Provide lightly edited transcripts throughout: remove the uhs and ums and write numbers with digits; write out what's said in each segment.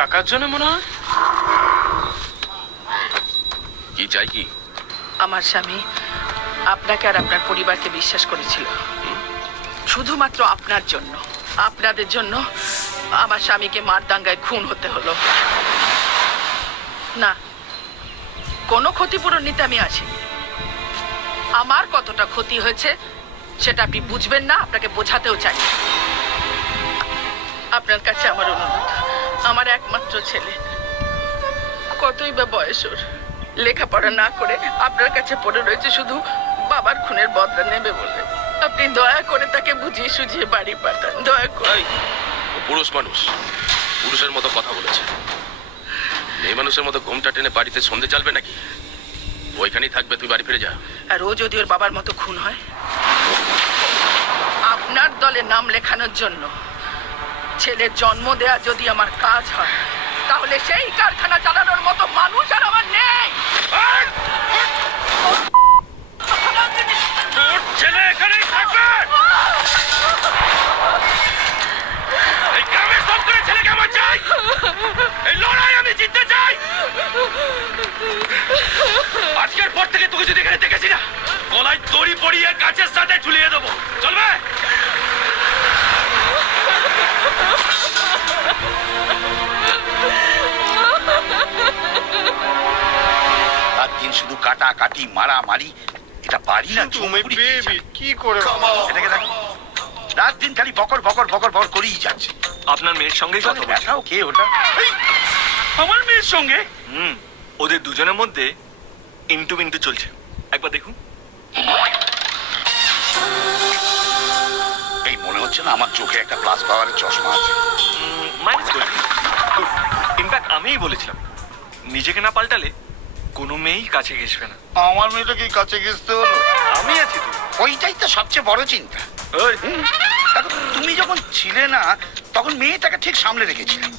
টাকার জন্য মনে হয়। কি চাই কি? আমার স্বামী আপনাকে আর আপনার পরিবারকে বিশ্বাস করেছিল শুধুমাত্র আপনার জন্য। আপনাদের জন্য আমার স্বামীকে মারদাঙ্গায় খুন হতে হলো। না, কোনো ক্ষতিপূরণ নিতে আমি আসিনি। আমার কতটা ক্ষতি হয়েছে সেটা আপনি বুঝবেন না, আপনাকে বোঝাতেও চাই। আপনার কাছে আমার অনুরোধ, আমার একমাত্র ছেলে, কতই বা বয়স ওর, লেখাপড়া না করে আপনার কাছে পড়ে রয়েছে শুধু বাবার খুনের বদলা নেবে বলে। আপনি দয়া করে তাকে বুঝিয়ে সুঝিয়ে বাড়ি পাঠান, দয়া করে। পুরুষ মানুষ, পুরুষের মতো কথা বলেছে। মেয়ে মানুষের মতো ঘুমটা টেনে বাড়িতে সন্ধে চালবে নাকি? ওইখানেই থাকবে, তুই বাড়ি ফিরে যা। আর ও যদি ওর বাবার মতো খুন হয়, আপনার দলে নাম লেখানোর জন্য ছেলের জন্ম দেয়া যদি আমার কাজ হয়, তাহলে সেই কারখানা চালানোর মতো মানুষ আর আমার নেই। ছেলে এখানেই থাকবে। এই গ্রামের সব করে ছেলেকে আমার চাই। এই লড়াই আমি জিততে চাই। আজকের পর থেকে তোকে যদি এখানে দেখেছি না, গলায় দড়ি পরিয়ে গাছের সাথে ঝুলিয়ে দেবো। চলবে? রাত দিন শুধু কাটাকাটি মারামারি, এটা পারি না। কি করে এটাকে দেখ, রাত দিন খালি বকর বকর বকর বকর করেই যাচ্ছে। আপনার মেয়ের সঙ্গেই কথা বলছি। দেখাও কে ওটা? আমার মেয়ের সঙ্গে? ওদের দুজনের মধ্যে ইন্টু মিন্টু চলছে, একবার দেখুন। এই মনে হচ্ছে না আমার চোখে একটা প্লাস পাওয়ারের চশমা আছে। মাইনাস করে ইনফ্যাক্ট আমিই বলেছিলাম, নিজেকে না পাল্টালে কোনো মেয়েই কাছে ঘেসবে না। আমার মেয়েটাকে কাছে ঘেসতে হলো। আমি আছি তো। ওইটাই তো সবচেয়ে বড় চিন্তা। দেখো, তুমি যখন ছিলে না তখন মেয়েটাকে ঠিক সামলে রেখেছিলাম,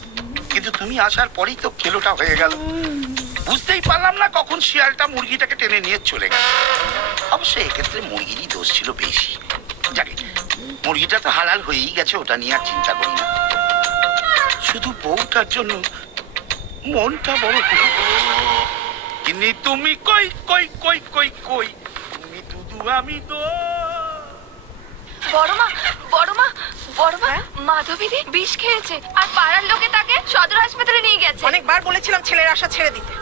কিন্তু তুমি আসার পরেই তো খেলোটা হয়ে গেল। বুঝতেই পারলাম না কখন শিয়ালটা মুরগিটাকে টেনে নিয়ে চলে গেল। অবশ্য এক্ষেত্রে মুরগিরই দোষ ছিল বেশি। জানি মুরগিটা তো হালাল হয়েই গেছে, ওটা নিয়ে আর চিন্তা করি না। শুধু বউটার জন্য মনটা বড়। কিন্তু তুমি কই কই কই কই কই, তুমি দুদু আমি তো। বড়মা, বড়মা, বড়মা, মাধবীদি বিষ খেয়েছে আর পাড়ার লোকে তাকে সদর হাসপাতালে নিয়ে গেছে। অনেকবার বলেছিলাম ছেলের আশা ছেড়ে দিতে,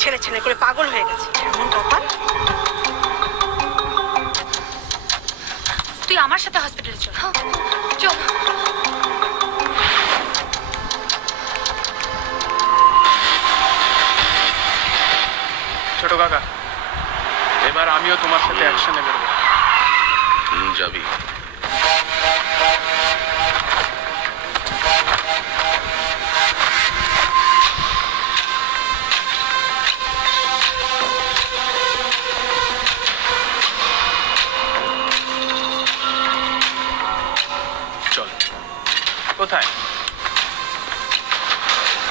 ছেলে ছেলে করে পাগল হয়ে গেছে। এমন কপাল। তুই আমার সাথে হসপিটালে চল। চল। ছোট কাকা, এবার আমিও তোমার সাথে অ্যাকশনে বেরোবো। যাবি? চল। কোথায়?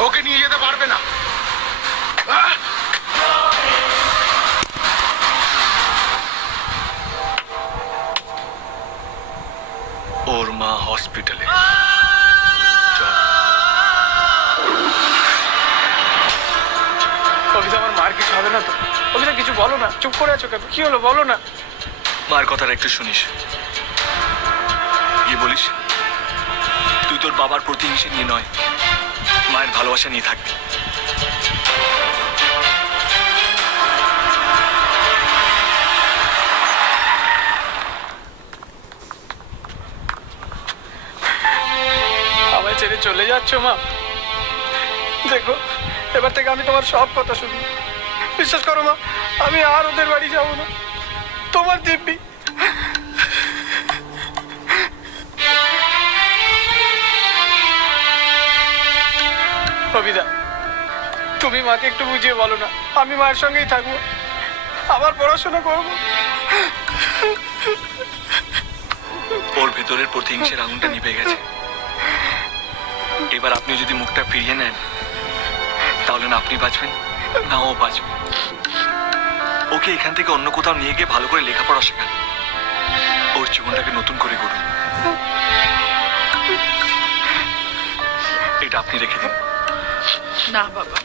ওকে নিয়ে যেতে পারবে না। ওর মা হসপিটালে। চল। কবিতা, আমার মার কিছু হবে না তো? কবিতা, কিছু বলো না, চুপ করে আছো কেন? কি হলো বলো না। মার কথাটা একটু শুনিস, গিয়ে বলিস তুই তোর বাবার প্রতিহিংসা নিয়ে নয়, মায়ের ভালোবাসা নিয়ে থাকবি। আমায় ছেড়ে চলে যাচ্ছ মা? দেখো, এবার থেকে আমি তোমার সব কথা শুনি। বিশ্বাস করো মা, আমি আর ওদের বাড়ি যাবো না। তোমার দিব্যি। কবিতা, তুমি মাকে একটু বুঝিয়ে বলো না, আমি মায়ের সঙ্গেই থাকবো, আবার পড়াশোনা করবো। ওর ভেতরের প্রতিহিংসের আগুনটা নিভে গেছে। এবার আপনি যদি মুখটা ফিরিয়ে নেন, তাহলে না আপনি বাঁচবেন না ও বাঁচবে। ওকে এখান থেকে অন্য কোথাও নিয়ে গিয়ে ভালো করে লেখাপড়া শেখান, ওর জীবনটাকে নতুন করে গড়ুন। এটা আপনি রেখে দিন। না বাবা,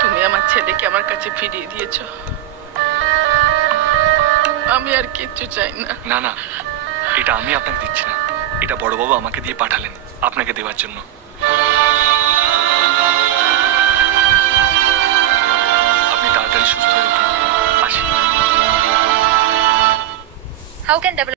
তুমি আমার ছেলেকে আমার কাছে ফিরিয়ে দিয়েছো, আমি আর কিচ্ছু চাই না। না না, এটা আমি আপনাকে দিচ্ছি না, এটা বড়বাবু আমাকে দিয়ে পাঠালেন আপনাকে দেওয়ার জন্য। আপনি তাড়াতাড়ি সুস্থ হয়ে উঠুন। আসি। How can develop